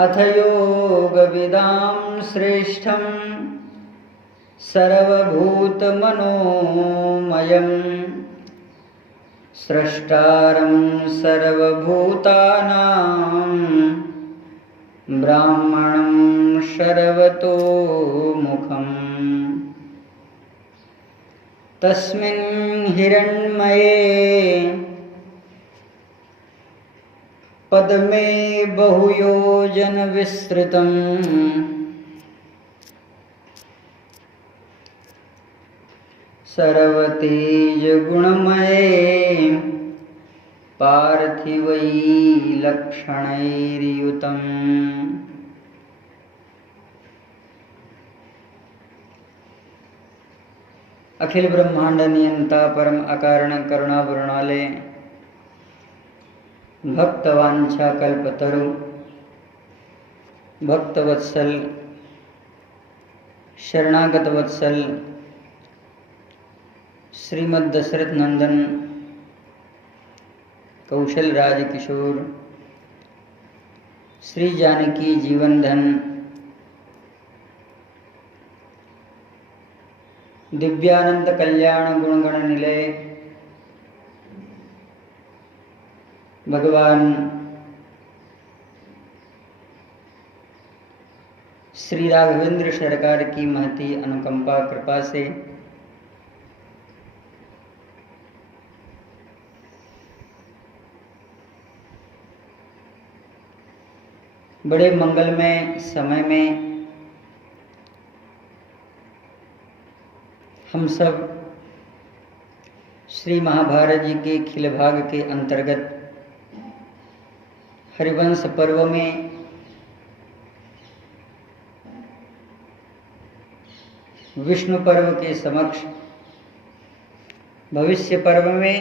अथ योगविदां श्रेष्ठं सर्वभूतमनोमयं स्रष्टारं सर्वभूतानां ब्राह्मणं सर्वतोमुखम् तस्मिन् हिरण्मये पद्मे बहुयोजनविस्तृतम् सर्वतेजगुणमये पार्थिवैलक्षणैर्युतम् अखिल ब्रह्मांड नियंता परम अकारण करुणा वरुणालय भक्तवांछा कल्पतरु भक्तवत्सल शरणागत वत्सल श्रीमद् दशरथ नंदन कौशल राज किशोर श्री जानकी जीवन धन दिव्यानंद कल्याण गुणगण निलय भगवान श्री राघवेंद्र सरकार की महती अनुकंपा कृपा से बड़े मंगलमय समय में हम सब श्री महाभारत जी के खिल भाग के अंतर्गत हरिवंश पर्व में विष्णु पर्व के समक्ष भविष्य पर्व में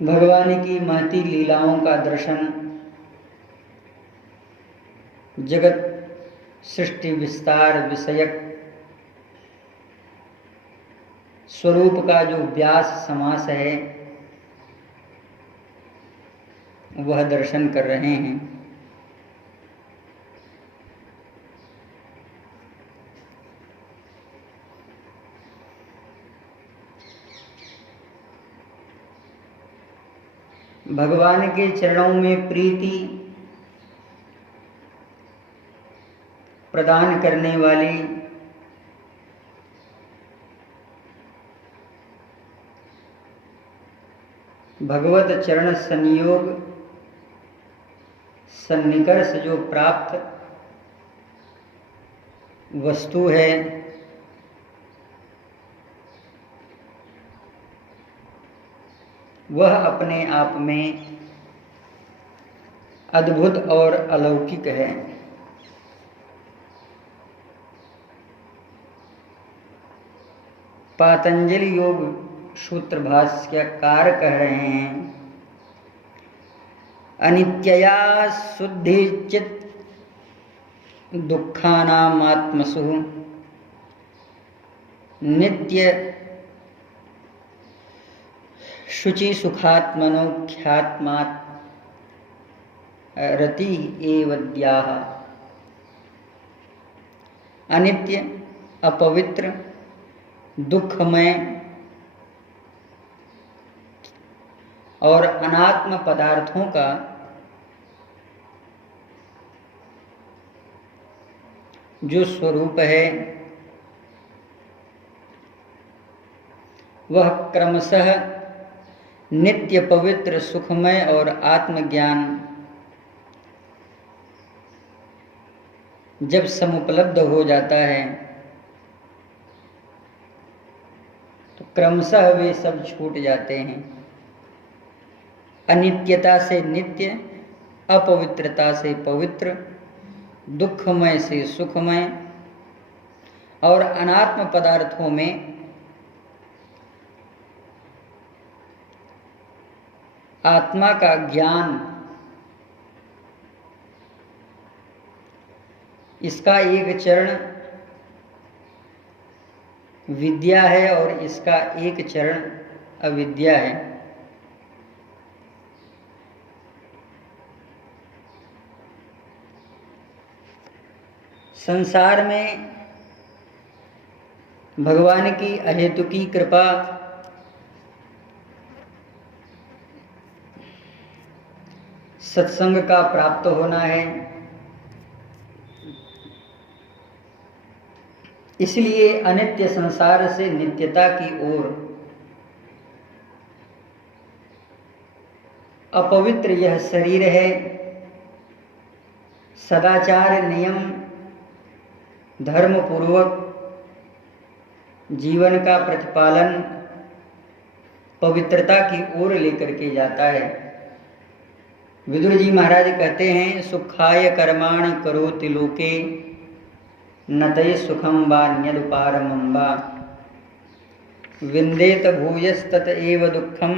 भगवान की महती लीलाओं का दर्शन जगत सृष्टि विस्तार विषयक स्वरूप का जो व्यास समास है वह दर्शन कर रहे हैं। भगवान के चरणों में प्रीति प्रदान करने वाली भगवत चरण संयोग सन्निकर्ष जो प्राप्त वस्तु है वह अपने आप में अद्भुत और अलौकिक है। पातंजलि योग सूत्र भाष्यकार कह रहे हैं, अनित्यया शुद्धि चित दुखानामात्मसु नित्य शुचि सुखात्मनोख्यात्मात् रति एवद्याः। अनित्य अपवित्र दुखमय और अनात्म पदार्थों का जो स्वरूप है वह क्रमशः नित्य पवित्र सुखमय और आत्मज्ञान जब समुपलब्ध हो जाता है तो क्रमशः वे सब छूट जाते हैं। अनित्यता से नित्य, अपवित्रता से पवित्र, दुखमय से सुखमय और अनात्म पदार्थों में आत्मा का ज्ञान, इसका एक चरण विद्या है और इसका एक चरण अविद्या है। संसार में भगवान की अहेतुकी कृपा सत्संग का प्राप्त होना है। इसलिए अनित्य संसार से नित्यता की ओर अपवित्र यह शरीर है। सदाचार नियम धर्म पूर्वक जीवन का प्रतिपालन पवित्रता की ओर लेकर के जाता है। विदुर जी महाराज कहते हैं, सुखाय कर्माणि करोति लोके नतये सुखम वा न्यदुपारमं वा विन्देत भूयस्तत एव दुःखम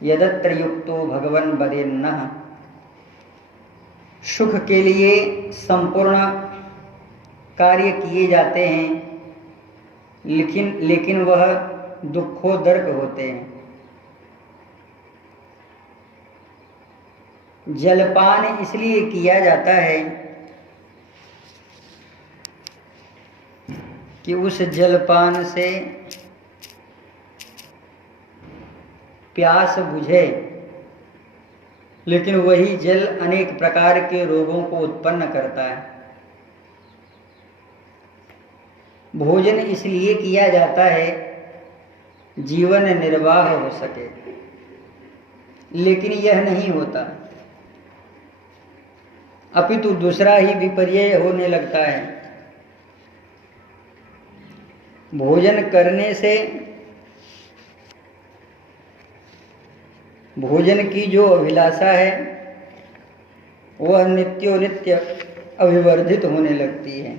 यदत्र युक्तो भगवन् वदेन्नः। सुख के लिए संपूर्ण कार्य किए जाते हैं, लेकिन वह दुखोदर्क होते हैं। जलपान इसलिए किया जाता है कि उस जलपान से प्यास बुझे, लेकिन वही जल अनेक प्रकार के रोगों को उत्पन्न करता है। भोजन इसलिए किया जाता है जीवन निर्वाह हो सके, लेकिन यह नहीं होता, अपितु दूसरा ही विपर्यय होने लगता है। भोजन करने से भोजन की जो अभिलाषा है वह नित्योनित्य अभिवर्धित होने लगती है।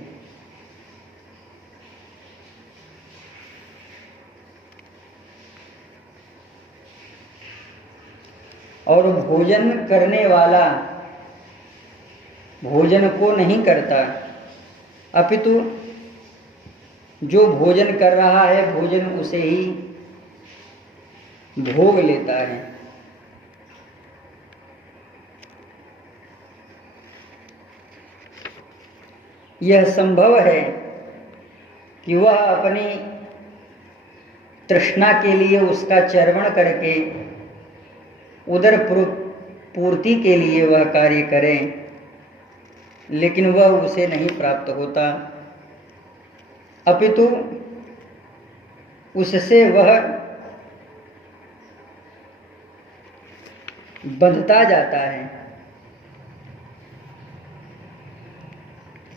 और भोजन करने वाला भोजन को नहीं करता, अपितु जो भोजन कर रहा है भोजन उसे ही भोग लेता है। यह संभव है कि वह अपनी तृष्णा के लिए उसका चर्वण करके उदर पूर्ति के लिए वह कार्य करे, लेकिन वह उसे नहीं प्राप्त होता, अपितु उससे वह बंधता जाता है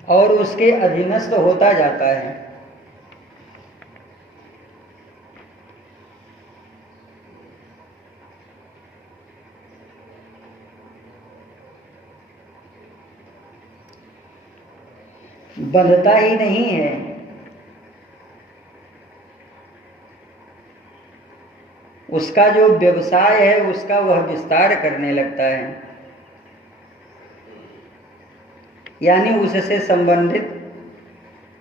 और उसके अधीनस्थ होता जाता है। बंधता ही नहीं है, उसका जो व्यवसाय है उसका वह विस्तार करने लगता है, यानी उससे संबंधित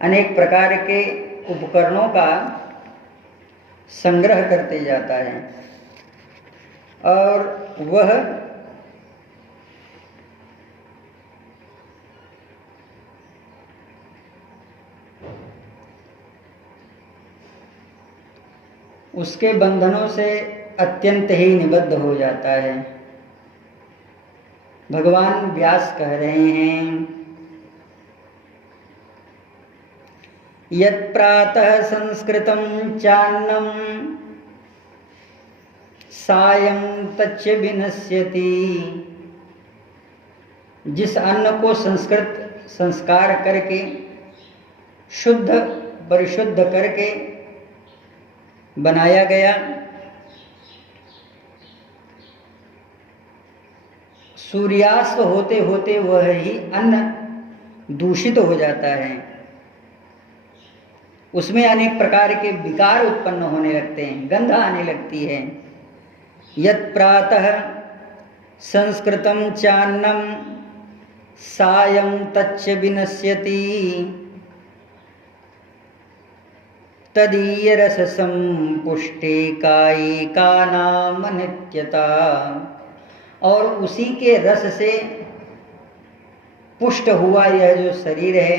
अनेक प्रकार के उपकरणों का संग्रह करते जाता है और वह उसके बंधनों से अत्यंत ही निबद्ध हो जाता है। भगवान व्यास कह रहे हैं, यत् प्रातः संस्कृतं चान्नं सायं तच्च विनश्यति। जिस अन्न को संस्कार करके शुद्ध परिशुद्ध करके बनाया गया, सूर्यास्त होते होते वह ही अन्न दूषित हो जाता है, उसमें अनेक प्रकार के विकार उत्पन्न होने लगते हैं, गंध आने लगती है। यत् प्रातः संस्कृतं चान्नं सायं तच्च विनश्यति तदीय रस संपुष्टे कायिका नाम नित्यता। और उसी के रस से पुष्ट हुआ यह जो शरीर है,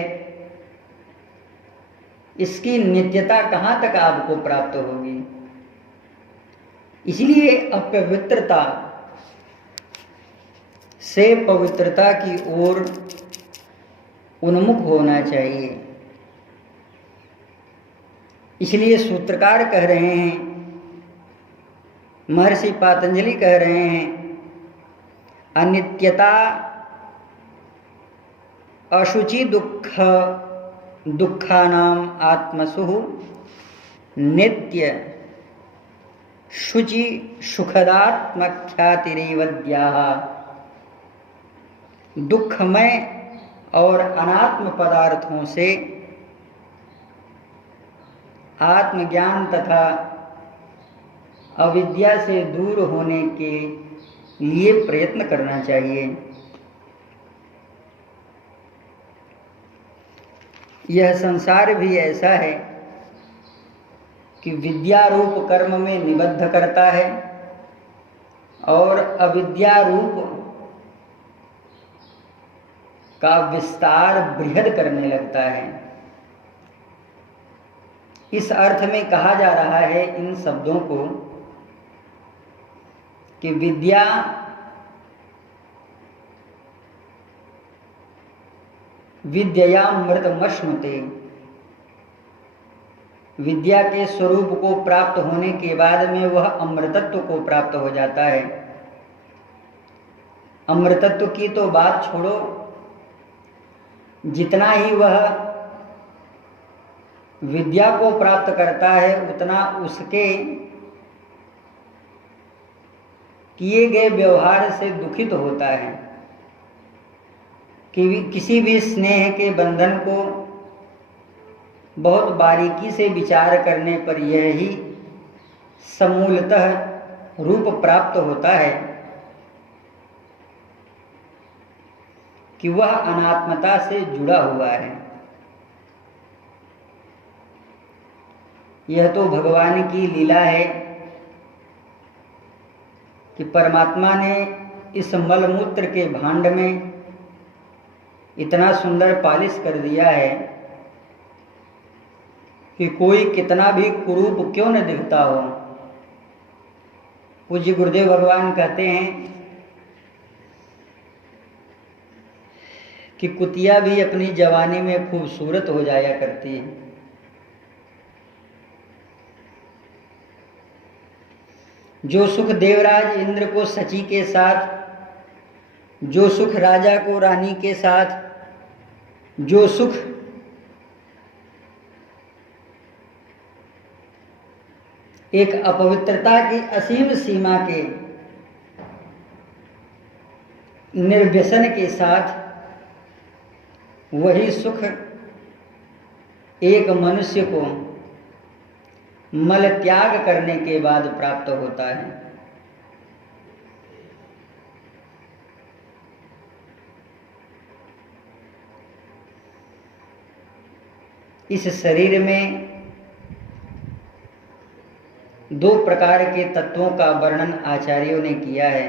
इसकी नित्यता कहाँ तक आपको प्राप्त होगी। इसलिए अपवित्रता से पवित्रता की ओर उन्मुख होना चाहिए। इसलिए सूत्रकार कह रहे हैं, महर्षि पातंजलि कह रहे हैं, अनित्यता अशुचि दुखानाम आत्मसु नित्य शुचि सुखदात्मख्यातिरेवद्याः। दुखमय और अनात्म पदार्थों से आत्मज्ञान तथा अविद्या से दूर होने के लिए प्रयत्न करना चाहिए। यह संसार भी ऐसा है कि विद्या रूप कर्म में निबद्ध करता है और अविद्या रूप का विस्तार बृहद करने लगता है। इस अर्थ में कहा जा रहा है इन शब्दों को कि विद्या विद्यामृतमश्नुते, विद्या के स्वरूप को प्राप्त होने के बाद में वह अमृतत्व को प्राप्त हो जाता है। अमृतत्व की तो बात छोड़ो, जितना ही वह विद्या को प्राप्त करता है उतना उसके किए गए व्यवहार से दुखित होता है। कि किसी भी स्नेह के बंधन को बहुत बारीकी से विचार करने पर यह ही समूलतः रूप प्राप्त होता है कि वह अनात्मता से जुड़ा हुआ है। यह तो भगवान की लीला है कि परमात्मा ने इस मलमूत्र के भांड में इतना सुंदर पालिश कर दिया है कि कोई कितना भी कुरूप क्यों न दिखता हो। पूज्य गुरुदेव भगवान कहते हैं कि कुतिया भी अपनी जवानी में खूबसूरत हो जाया करती है। जो सुख देवराज इंद्र को सची के साथ, जो सुख राजा को रानी के साथ, जो सुख एक अपवित्रता की असीम सीमा के निर्व्यसन के साथ, वही सुख एक मनुष्य को मल त्याग करने के बाद प्राप्त होता है। इस शरीर में दो प्रकार के तत्वों का वर्णन आचार्यों ने किया है।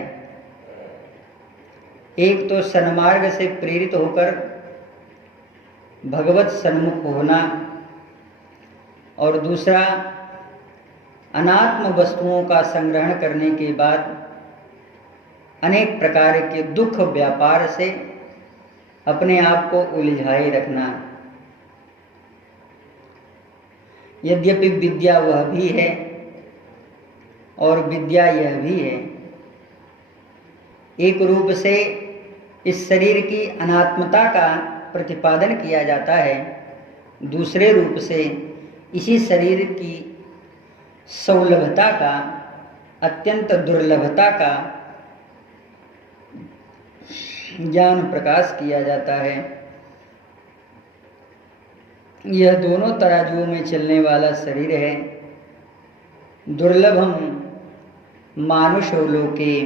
एक तो सन्मार्ग से प्रेरित होकर भगवत सन्मुख होना, और दूसरा अनात्म वस्तुओं का संग्रहण करने के बाद अनेक प्रकार के दुख व्यापार से अपने आप को उलझाए रखना। यद्यपि विद्या वह भी है और विद्या यह भी है। एक रूप से इस शरीर की अनात्मता का प्रतिपादन किया जाता है, दूसरे रूप से इसी शरीर की सौलभता का, अत्यंत दुर्लभता का ज्ञान प्रकाश किया जाता है। यह दोनों तराजुओं में चलने वाला शरीर है। दुर्लभम मानुषो लोके,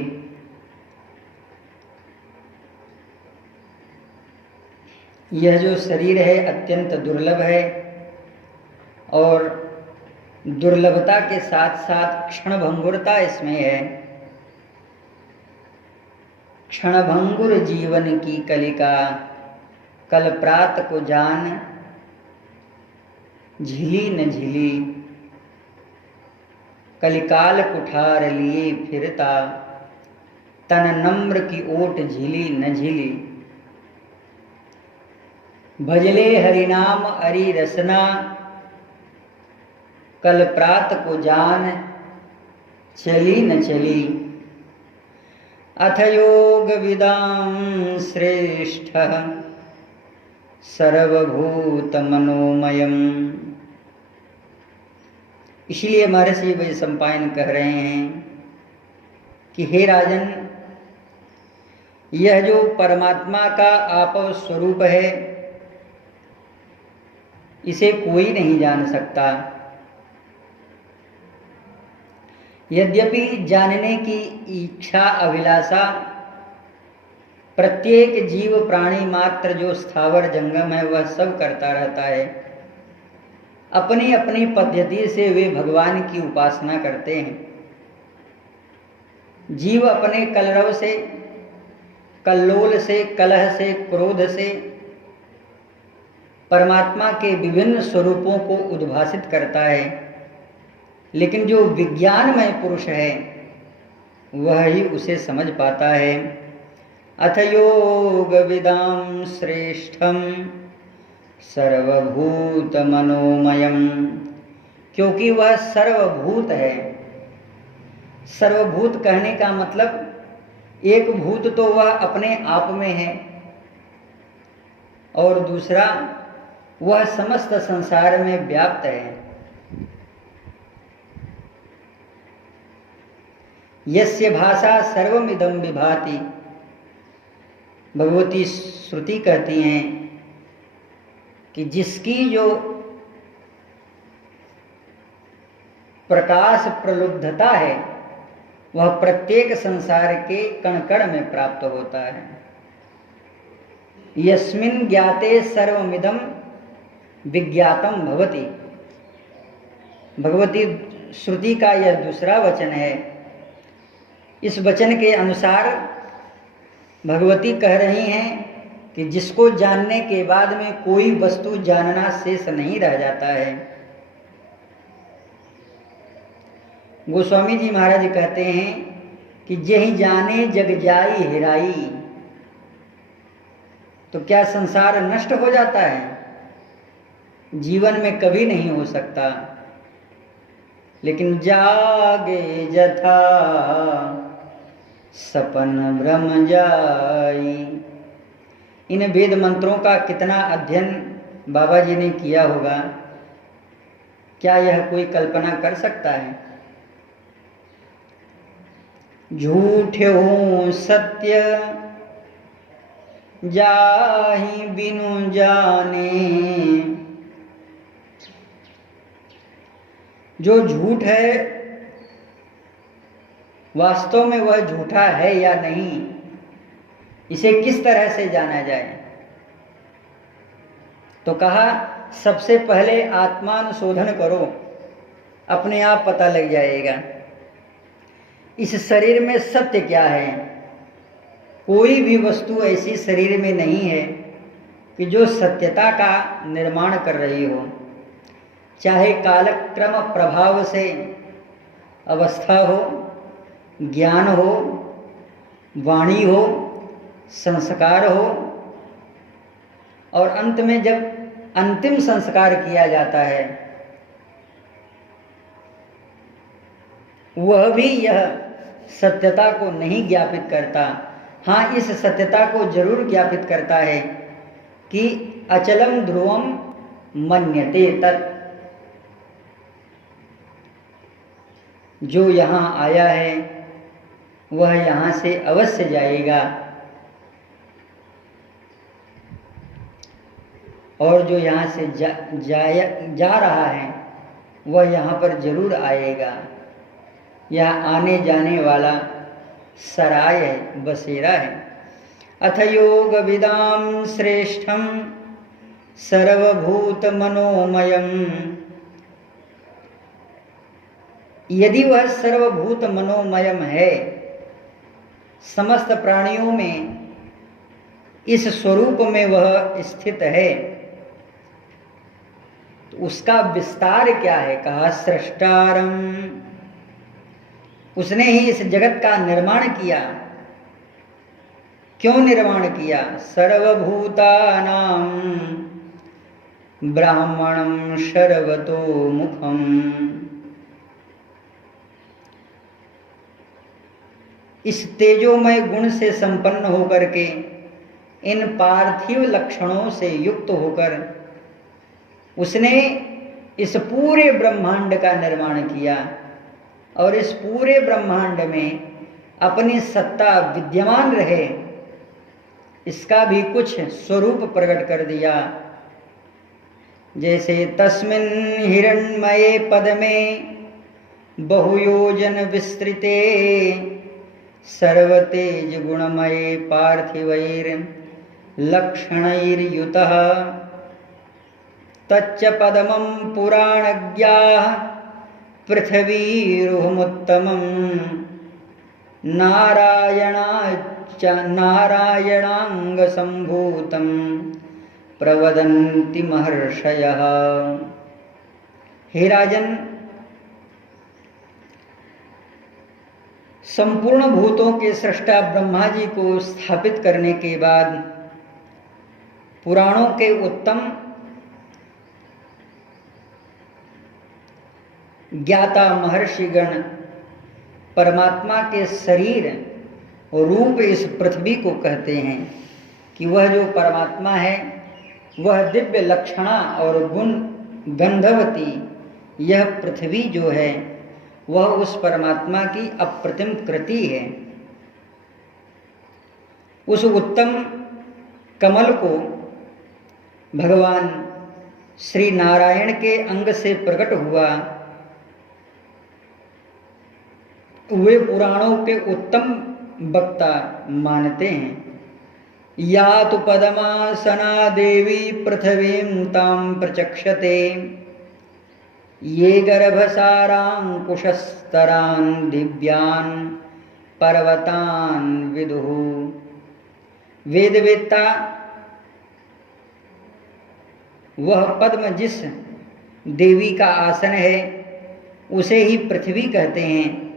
यह जो शरीर है अत्यंत दुर्लभ है, और दुर्लभता के साथ साथ क्षणभंगुरता इसमें है। क्षणभंगुर जीवन की कलिका कल प्रात को जान झिली न झिली, कलिकाल कुठार लिए फिरता, तन नम्र की ओट झिली न झिली। भजले हरिनाम अरि रसना, कल प्रात को जान चली न चली। अथ योग विदाम श्रेष्ठ सर्वभूत मनोमयम। इसलिए महर्षि वैशंपायन कह रहे हैं कि हे राजन, यह जो परमात्मा का आपव स्वरूप है, इसे कोई नहीं जान सकता। यद्यपि जानने की इच्छा अभिलाषा प्रत्येक जीव प्राणी मात्र जो स्थावर जंगम है वह सब करता रहता है। अपनी अपनी पद्धति से वे भगवान की उपासना करते हैं। जीव अपने कलरव से, कल्लोल से, कलह से, क्रोध से परमात्मा के विभिन्न स्वरूपों को उद्भासित करता है, लेकिन जो विज्ञानमय पुरुष है वह ही उसे समझ पाता है। अथ योग विदाम श्रेष्ठम सर्वभूत मनोमयम, क्योंकि वह सर्वभूत है। सर्वभूत कहने का मतलब एक भूत तो वह अपने आप में है, और दूसरा वह समस्त संसार में व्याप्त है। यस्य भाषा सर्वमिदं विभाति, भगवती श्रुति कहती हैं कि जिसकी जो प्रकाश प्रलुब्धता है वह प्रत्येक संसार के कण कण में प्राप्त होता है। यस्मिन् ज्ञाते सर्वमिदं विज्ञातम भवति, भगवती श्रुति का यह दूसरा वचन है। इस वचन के अनुसार भगवती कह रही हैं कि जिसको जानने के बाद में कोई वस्तु जानना शेष नहीं रह जाता है। गोस्वामी जी महाराज कहते हैं कि जेहि जाने जग जाई हेराई, तो क्या संसार नष्ट हो जाता है? जीवन में कभी नहीं हो सकता। लेकिन जागे जथा सपन भ्रम जाई, इन वेद मंत्रों का कितना अध्ययन बाबा जी ने किया होगा, क्या यह कोई कल्पना कर सकता है? झूठ्यों सत्य जाहि बिनु जाने, जो झूठ है वास्तव में वह झूठा है या नहीं, इसे किस तरह से जाना जाए? तो कहा सबसे पहले आत्मानुशोधन करो, अपने आप पता लग जाएगा इस शरीर में सत्य क्या है। कोई भी वस्तु ऐसी शरीर में नहीं है कि जो सत्यता का निर्माण कर रही हो। चाहे कालक्रम प्रभाव से अवस्था हो, ज्ञान हो, वाणी हो, संस्कार हो, और अंत में जब अंतिम संस्कार किया जाता है वह भी यह सत्यता को नहीं ज्ञापित करता। हाँ, इस सत्यता को जरूर ज्ञापित करता है कि अचलम ध्रुवम मन्यते तत्, जो यहाँ आया है वह यहाँ से अवश्य जाएगा, और जो यहाँ से जा रहा है वह यहाँ पर जरूर आएगा। यह आने जाने वाला सराय है, बसेरा है। अथ योग विदाम श्रेष्ठम सर्वभूत मनोमयम, यदि वह सर्वभूत मनोमयम है, समस्त प्राणियों में इस स्वरूप में वह स्थित है, तो उसका विस्तार क्या है? कहा सृष्टारम, उसने ही इस जगत का निर्माण किया। क्यों निर्माण किया? सर्वभूतानां ब्राह्मणं सर्वतोमुखम्, इस तेजोमय गुण से संपन्न होकर के, इन पार्थिव लक्षणों से युक्त होकर उसने इस पूरे ब्रह्मांड का निर्माण किया और इस पूरे ब्रह्मांड में अपनी सत्ता विद्यमान रहे, इसका भी कुछ स्वरूप प्रकट कर दिया। जैसे तस्मिन् हिरण्मये पद्मे बहुयोजन विस्तृते सर्वतेज गुणमये पार्थिवैर लक्षणैर्युतः तच्च पद्मं पुराणज्ञाः पृथ्वीरुहमुत्तमं नारायणांगसंभूतं प्रवदन्ति महर्षयः। हे राजन, संपूर्ण भूतों के सृष्टा ब्रह्मा जी को स्थापित करने के बाद पुराणों के उत्तम ज्ञाता महर्षिगण परमात्मा के शरीर और रूप इस पृथ्वी को कहते हैं कि वह जो परमात्मा है वह दिव्य लक्षणा और गुण गंधवती, यह पृथ्वी जो है वह उस परमात्मा की अप्रतिम कृति है। उस उत्तम कमल को भगवान श्री नारायण के अंग से प्रकट हुआ, वे पुराणों के उत्तम वक्ता मानते हैं। या तो पद्मासना देवी पृथ्वीं तां प्रचक्षते ये गर्भसारांकुशस्तरान् दिव्यान् पर्वतान् विदुः। वेदवेत्ता वह पद्म जिस देवी का आसन है उसे ही पृथ्वी कहते हैं,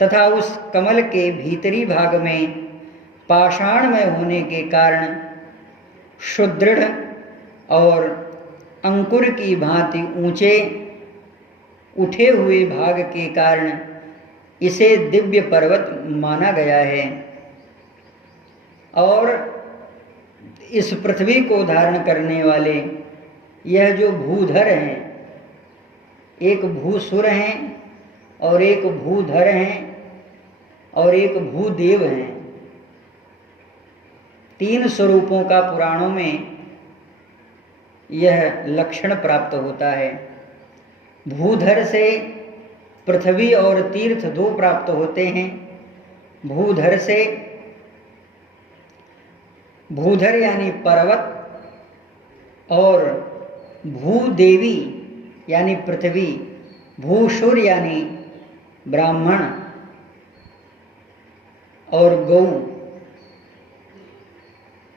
तथा उस कमल के भीतरी भाग में पाषाण में होने के कारण सुदृढ़ और अंकुर की भांति ऊंचे उठे हुए भाग के कारण इसे दिव्य पर्वत माना गया है। और इस पृथ्वी को धारण करने वाले यह जो भूधर हैं, एक भूसुर हैं और एक भूधर हैं और एक भूदेव हैं, तीन स्वरूपों का पुराणों में यह लक्षण प्राप्त होता है। भूधर से पृथ्वी और तीर्थ दो प्राप्त होते हैं। भूधर से, भूधर यानी पर्वत और भूदेवी यानी पृथ्वी, भूशुर यानी ब्राह्मण और गौ,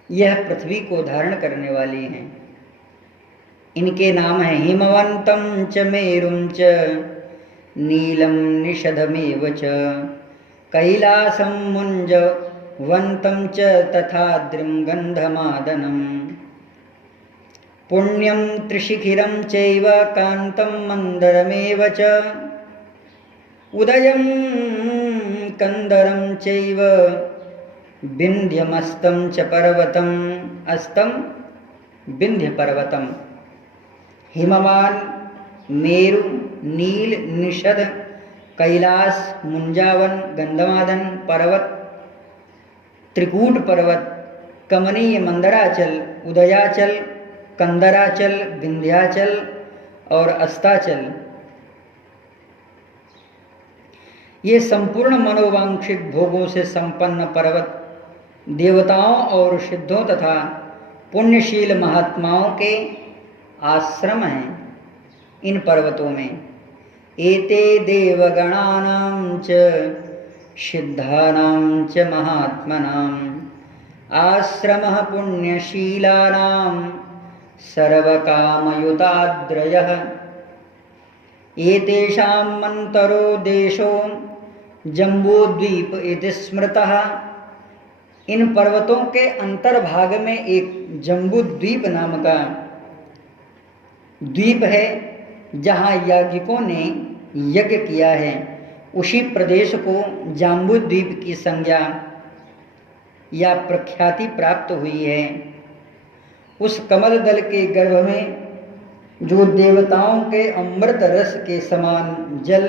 यह पृथ्वी को धारण करने वाली हैं। इनके नाम हैं हिमवंतं च मेरुं च नीलं निषधमेव च कैलासं मुञ्जवन्तं च तथाद्रिं गन्धमादनम् पुण्यं त्रिशिखिरं चैव कान्तं मन्दरमेव च उदयं कन्दरं चैव विन्ध्यमस्तं च पर्वतम् अस्तं विन्ध्यपर्वतम्। हिमवान, मेरु, नील, निषद, कैलास, मुंजावन, गंधमादन पर्वत, त्रिकूट पर्वत, कमनीय मंदराचल, उदयाचल, कंदराचल, विंध्याचल और अस्ताचल, ये संपूर्ण मनोवांक्षिक भोगों से संपन्न पर्वत देवताओं और सिद्धों तथा पुण्यशील महात्माओं के आश्रम हैं। इन पर्वतों में एते देवगणानां च सिद्धानां च महात्मनां आश्रमः पुण्यशीलानां सर्वकामयुताद्रयः एतेषां मन्तरो देशो जम्बूद्वीप इति स्मृतः। इन पर्वतों के अंतर्भाग में एक जम्बूद्वीप नाम का द्वीप है जहाँ याज्ञिकों ने यज्ञ किया है। उसी प्रदेश को जम्बूद्वीप की संज्ञा या प्रख्याति प्राप्त हुई है। उस कमल दल के गर्भ में जो देवताओं के अमृत रस के समान जल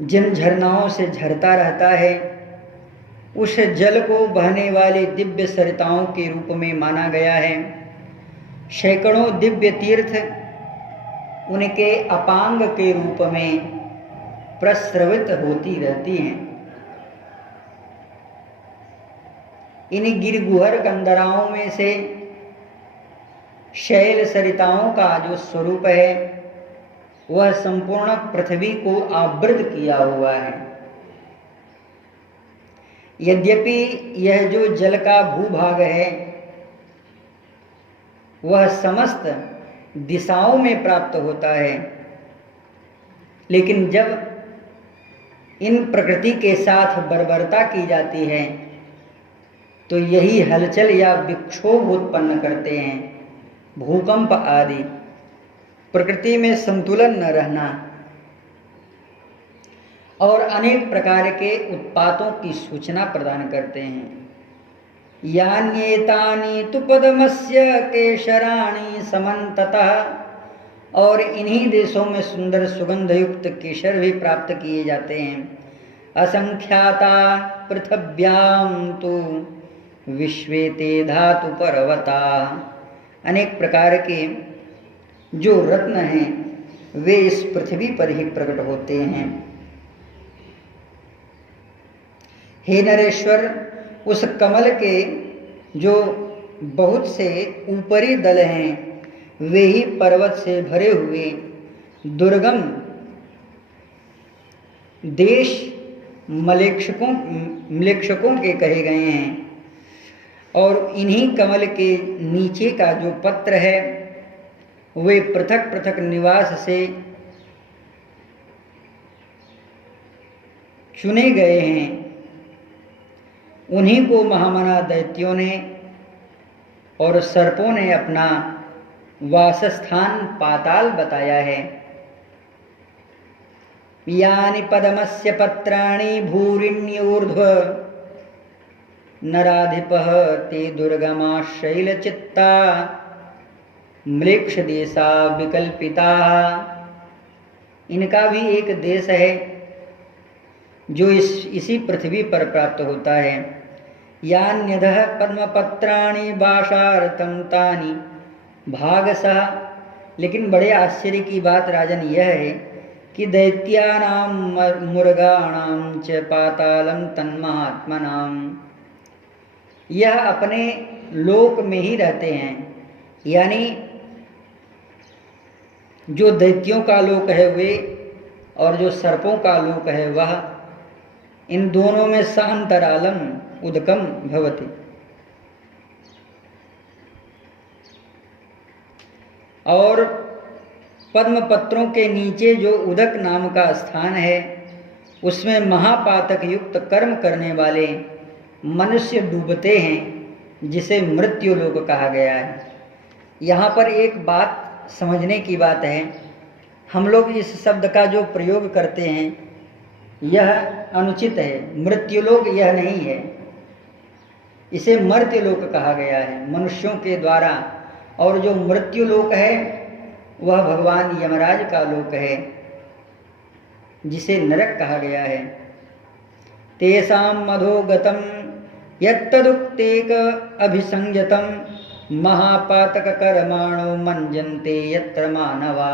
जिन झरनाओं से झरता रहता है, उस जल को बहने वाले दिव्य सरिताओं के रूप में माना गया है। सैकड़ों दिव्य तीर्थ उनके अपांग के रूप में प्रस्रवित होती रहती हैं। इन गिरगुहर कंदराओं में से शैल सरिताओं का जो स्वरूप है वह संपूर्ण पृथ्वी को आवृत किया हुआ है। यद्यपि यह जो जल का भूभाग है वह समस्त दिशाओं में प्राप्त होता है, लेकिन जब इन प्रकृति के साथ बर्बरता की जाती है तो यही हलचल या विक्षोभ उत्पन्न करते हैं। भूकंप आदि प्रकृति में संतुलन न रहना और अनेक प्रकार के उत्पातों की सूचना प्रदान करते हैं। यान्येतानि तु पद्मस्य केशराणि समन्ततः, और इन्हीं देशों में सुंदर सुगंध युक्त केशर भी प्राप्त किए जाते हैं। असंख्याता पृथिव्यां तु विश्वेते धातु पर्वता, अनेक प्रकार के जो रत्न हैं वे इस पृथ्वी पर ही प्रकट होते हैं। हे नरेश्वर, उस कमल के जो बहुत से ऊपरी दल हैं वे ही पर्वत से भरे हुए दुर्गम देश मलेक्षकों के कहे गए हैं, और इन्हीं कमल के नीचे का जो पत्र है वे पृथक पृथक निवास से चुने गए हैं। उन्हीं को महामना दैत्यों ने और सर्पों ने अपना वासस्थान पाताल बताया है। यानि पद्मस्य पत्राणि भूरिण्यूर्ध्व नराधिपः ते दुर्गमा शैलचित्ता म्लेक्ष देशा विकल्पिता। इनका भी एक देश है जो इसी पृथ्वी पर प्राप्त होता है। यान्यधः पद्मपत्राणि वाशार्थं तानि भागशः। लेकिन बड़े आश्चर्य की बात राजन यह है कि दैत्यानां मुर्गाणां च पातालं तन्महात्मनां, यह अपने लोक में ही रहते हैं। यानी जो दैत्यों का लोक है वे और जो सर्पों का लोक है वह, इन दोनों में सान्तरालम उदकम भवति। और पद्म पत्रों के नीचे जो उदक नाम का स्थान है उसमें महापातक युक्त कर्म करने वाले मनुष्य डूबते हैं, जिसे मृत्यु लोक कहा गया है। यहाँ पर एक बात समझने की बात है, हम लोग इस शब्द का जो प्रयोग करते हैं यह अनुचित है। मृत्युलोक यह नहीं है, इसे मर्त्यलोक कहा गया है मनुष्यों के द्वारा। और जो मृत्युलोक है वह भगवान यमराज का लोक है, जिसे नरक कहा गया है। तेषां मधोगतं यत्तदुक्तेक अभिसंयतं महापातक कर्माणो मञ्जन्ते यत्र मानवा।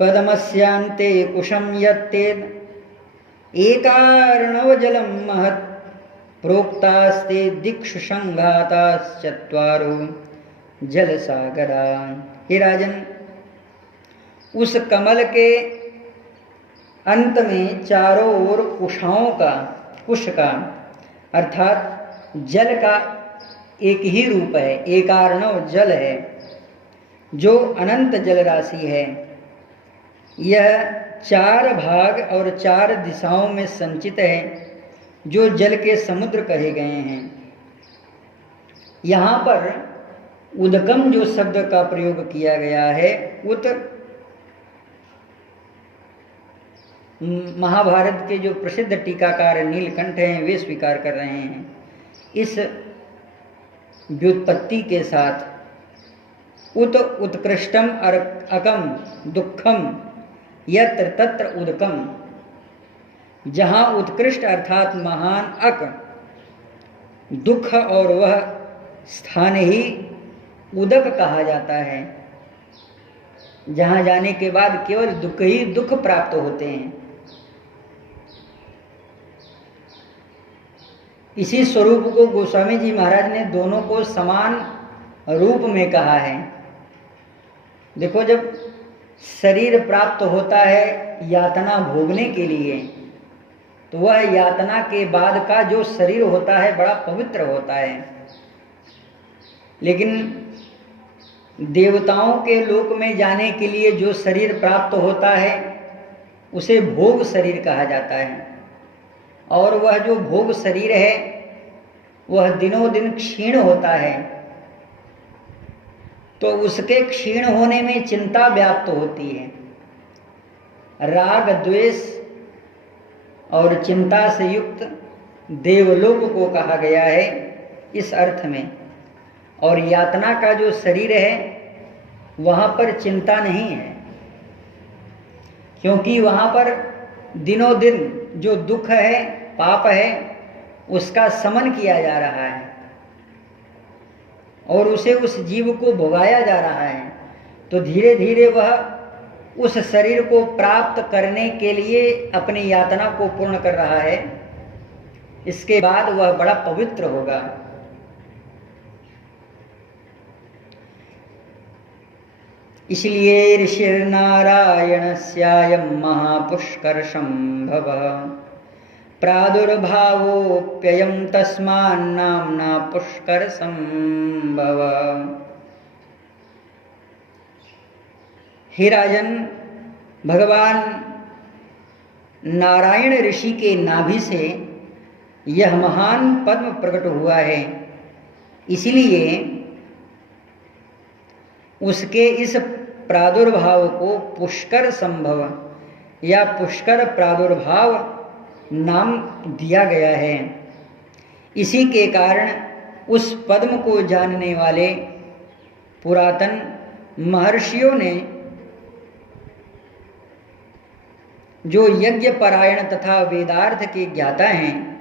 पद्मस्यान्ते कुशं यत्तेद एकार्णवजलं महत् प्रोक्तास्ते दिक्षु संघाताश्चत्वारो जलसागरा। हे राजन, उस कमल के अंत में चारों ओर कुश का अर्थात जल का एक ही रूप है, एकार्णव जल है, जो अनंत जल राशि है। यह 4 भाग और 4 दिशाओं में संचित है, जो जल के समुद्र कहे गए हैं। यहाँ पर उदकम जो शब्द का प्रयोग किया गया है, उत महाभारत के जो प्रसिद्ध टीकाकार नीलकंठ हैं वे स्वीकार कर रहे हैं। इस व्युत्पत्ति के साथ उत उत्कृष्टम अकम दुखम यत्र तत्र उदकम, जहाँ उत्कृष्ट अर्थात महान अक दुख और वह स्थान ही उदक कहा जाता है, जहाँ जाने के बाद केवल दुख ही दुख प्राप्त होते हैं। इसी स्वरूप को गोस्वामी जी महाराज ने दोनों को समान रूप में कहा है। देखो, जब शरीर प्राप्त होता है यातना भोगने के लिए, तो वह यातना के बाद का जो शरीर होता है बड़ा पवित्र होता है, लेकिन देवताओं के लोक में जाने के लिए जो शरीर प्राप्त होता है उसे भोग शरीर कहा जाता है। और वह जो भोग शरीर है वह दिनों दिन क्षीण होता है, तो उसके क्षीण होने में चिंता व्याप्त होती है। राग द्वेष और चिंता से युक्त देवलोक को कहा गया है इस अर्थ में। और यातना का जो शरीर है वहाँ पर चिंता नहीं है, क्योंकि वहाँ पर दिनों दिन जो दुख है, पाप है, उसका समन किया जा रहा है और उसे उस जीव को भोगाया जा रहा है। तो धीरे धीरे वह उस शरीर को प्राप्त करने के लिए अपनी यातना को पूर्ण कर रहा है। इसके बाद वह बड़ा पवित्र होगा। इसलिए ऋषिर्नारायणस्यायं महापुष्करसंभव प्रादुर्भावोऽप्ययं तस्मान्नाम्ना पुष्करसंभव। हे राजन, भगवान नारायण ऋषि के नाभि से यह महान पद्म प्रकट हुआ है, इसलिए उसके इस प्रादुर्भाव को पुष्कर संभव या पुष्कर प्रादुर्भाव नाम दिया गया है। इसी के कारण उस पद्म को जानने वाले पुरातन महर्षियों ने, जो यज्ञ परायण तथा वेदार्थ के ज्ञाता हैं,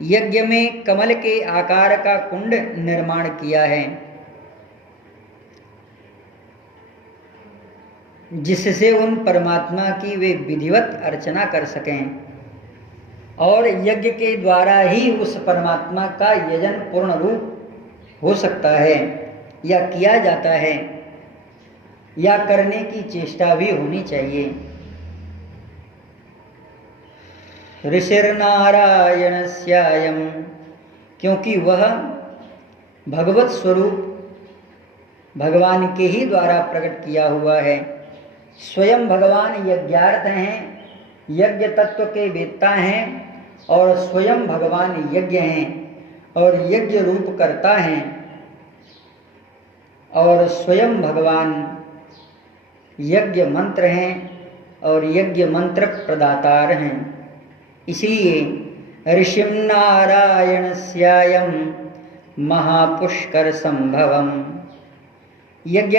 यज्ञ में कमल के आकार का कुंड निर्माण किया है, जिससे उन परमात्मा की वे विधिवत अर्चना कर सकें और यज्ञ के द्वारा ही उस परमात्मा का यजन पूर्ण रूप हो सकता है या किया जाता है या करने की चेष्टा भी होनी चाहिए। ऋषिर्नारायणस्यायं, क्योंकि वह भगवत स्वरूप भगवान के ही द्वारा प्रकट किया हुआ है। स्वयं भगवान यज्ञार्थ हैं, यज्ञ तत्व के वेत्ता हैं और स्वयं भगवान यज्ञ हैं और यज्ञ रूप करता हैं और स्वयं भगवान यज्ञ मंत्र हैं और यज्ञ मंत्र प्रदातार हैं। इसलिए ऋषिं नारायणस्यायं महापुष्कर संभवम, यज्ञ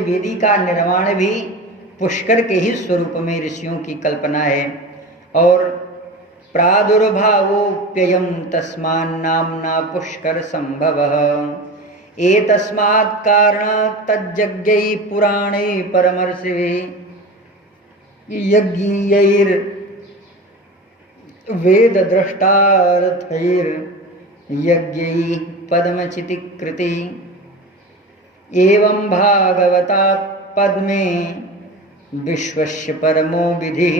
वेदी का निर्माण भी पुष्कर के ही स्वरूप में ऋषियों की कल्पना है। और प्रादुर्भावोऽप्ययं तस्मान्नाम्ना पुष्कर संभवः, एतस्मात् कारणात् तज्जज्ञै पुराणे परमर्षिभिः यज्ञैर्वेदद्रष्टार्थैर्यज्ञैः पद्मचितिकृति। एवं भागवता पद्मे विश्वस्य परमो विधिः,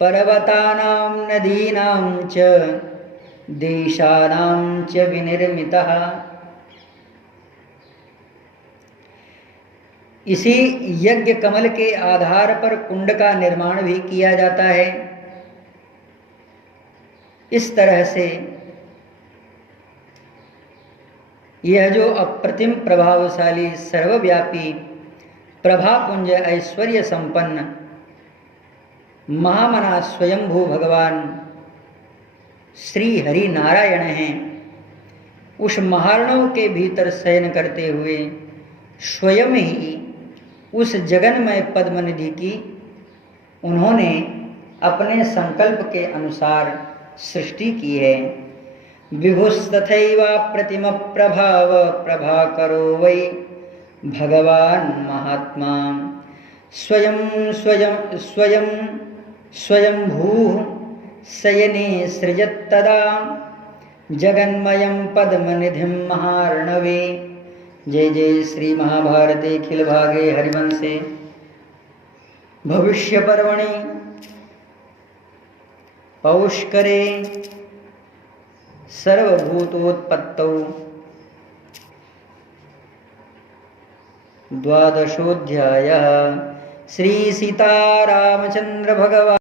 पर्वतानां नदीनां च देशानां च विनिर्मितः। इसी यज्ञ कमल के आधार पर कुंड का निर्माण भी किया जाता है। इस तरह से यह जो अप्रतिम प्रभावशाली सर्वव्यापी प्रभापुंज ऐश्वर्य संपन्न महामना स्वयंभू भगवान श्री हरि नारायण हैं, उस महार्णव के भीतर शयन करते हुए स्वयं ही उस जगन्मय पद्मनिधि की उन्होंने अपने संकल्प के अनुसार सृष्टि की है। विभुस्तथैव प्रतिम प्रभाव प्रभाकरो वै भगवान महात्मा स्वयं स्वयं स्वयं स्वयंभूः शयने सृजत्तदा जगन्मयं पद्मनिधिं महार्णवे। जय जय श्री महाभारते अखिल भागे हरिवंशे भविष्य पर्वणि पौष्करे सर्वभूतोत्पत्तौ द्वादशोऽध्यायः। श्री सीतारामचंद्र भगवान